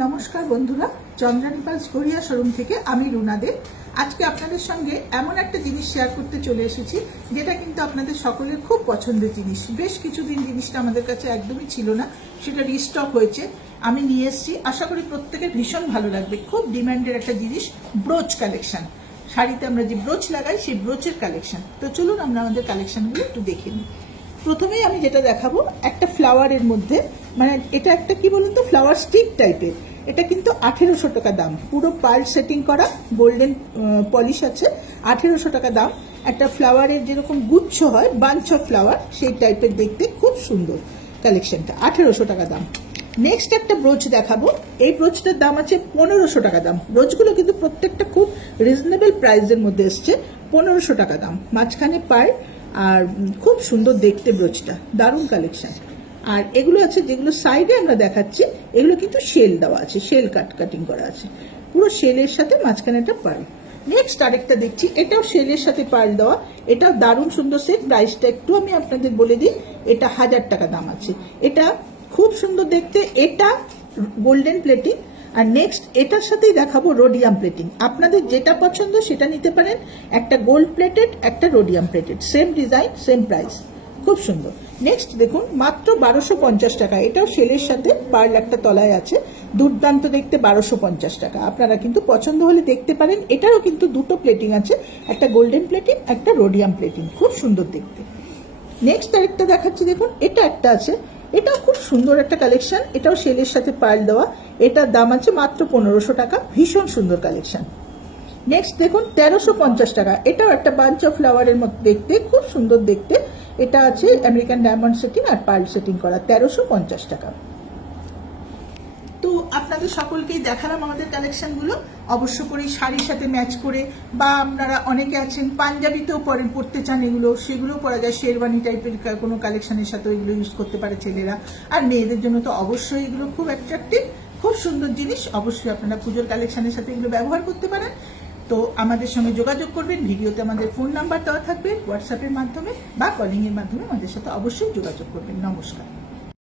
নমস্কার বন্ধুরা, Chandrani pulse Garia showroom থেকে আমি রুনা দে। আজকে আপনাদের সঙ্গে এমন একটা জিনিস শেয়ার করতে চলে এসেছি যেটা কিন্তু আপনাদের সকলের খুব পছন্দের জিনিস। বেশ কিছুদিন জিনিসটা আমাদের কাছে একদমই ছিল না, সেটা রিস্টক হয়েছে, আমি নিয়ে এসেছি। আশা করি প্রত্যেকের ভীষণ ভালো লাগবে। খুব ডিমান্ডের একটা জিনিস, ব্রোচ কালেকশন। শাড়িতে আমরা যে ব্রোচ লাগাই সেই ব্রোচের কালেকশন। তো চলুন আমরা আমাদের কালেকশনগুলো একটু দেখে নিই। প্রথমেই আমি যেটা দেখাবো একটা ফ্লাওয়ারের মধ্যে, মানে এটা একটা কি বলুন তো, ফ্লাওয়ার স্টিক টাইপের। এটা কিন্তু 1800 টাকা দাম, পুরো পার্ল সেটিং করা, গোল্ডেন পলিশ আছে। 1800 টাকা দাম। একটা ফ্লাওয়ারের যেরকম গুচ্ছ হয়, বাঞ্চ অফ ফ্লাওয়ার, সেই টাইপের দেখতে, খুব সুন্দর কালেকশনটা। 1800 টাকা দাম। নেক্সট একটা ব্রোচ দেখাবো। এই ব্রোচটার দাম আছে 1500 টাকা দাম। ব্রোচগুলো কিন্তু প্রত্যেকটা খুব রিজনেবল প্রাইসের মধ্যে এসছে। 1500 টাকা দাম, মাঝখানে পার্ল, আর খুব সুন্দর দেখতে ব্রোচটা, দারুণ কালেকশন। আর এগুলো আছে যেগুলো সাইডে আমরা দেখাচ্ছি, এগুলো কিন্তু শেল দেওয়া আছে, শেল কাটিং করা আছে, পুরো শেলের সাথে মাঝখানে একটা পার্ল। নেক্সট আরেকটা দেখছি, এটাও শেলের সাথে পার্ল দেওয়া, এটাও দারুণ সুন্দর সেট। প্রাইসটা একটু আমি আপনাদের বলে দিই, এটা 1000 টাকা দাম আছে। এটা খুব সুন্দর দেখতে, এটা গোল্ডেন প্লেটিং। আর নেক্সট এটার সাথেই দেখাবো রোডিয়াম প্লেটিং। আপনাদের যেটা পছন্দ সেটা নিতে পারেন। একটা গোল্ড প্লেটেড, একটা rhodium plated, same design, same price, খুব সুন্দর। নেক্সট দেখুন, মাত্র 1250 টাকা। এটাও শেলের সাথে পার্ল একটা তলায় আছে, দুর্দান্ত দেখতে, 1250 টাকা। আপনারা কিন্তু পছন্দ হলে দেখতে পারেন। এটারও কিন্তু দুটো প্লেটিং আছে, একটা গোল্ডেন প্লেটিং, একটা রোডিয়াম প্লেটিং, খুব সুন্দর দেখতে। নেক্সট আরেকটা দেখাচ্ছি, দেখুন এটা একটা আছে, এটাও খুব সুন্দর একটা কালেকশন। এটাও শেলের সাথে পার্ল দেওয়া, এটার দাম আছে মাত্র 1500 টাকা। ভীষণ সুন্দর কালেকশন। নেক্সট দেখুন 1350 টাকা। এটাও একটা বাঞ্চ অফ ফ্লাওয়ারের মতো দেখতে, খুব সুন্দর দেখতে। এটা আছে আমেরিকান ডায়মন্ড সেটিং আর পার্ল সেটিং করা, 1350 টাকা। তো আপনাদের সকলকেই দেখালাম আমাদের কালেকশনগুলো। অবশ্য করে শাড়ির সাথে ম্যাচ করে, বা আপনারা অনেকে আছেন পাঞ্জাবিতেও পরতে চান, এগুলো সেগুলো পরা যায়। শেরওয়ানি টাইপের কোনো কালেকশনের সাথে এগুলো ইউজ করতে পারে ছেলেরা। আর মেয়েদের জন্য তো অবশ্যই এগুলো খুব অ্যাট্রাকটিভ, খুব সুন্দর জিনিস। অবশ্যই আপনারা পুজোর কালেকশনের সাথে এগুলো ব্যবহার করতে পারেন। তো আমাদের সঙ্গে যোগাযোগ করবেন। ভিডিওতে আমাদের ফোন নাম্বার দেওয়া থাকবে, হোয়াটসঅ্যাপের মাধ্যমে বা কলিং এর মাধ্যমে আমাদের সাথে অবশ্যই যোগাযোগ করবেন। নমস্কার।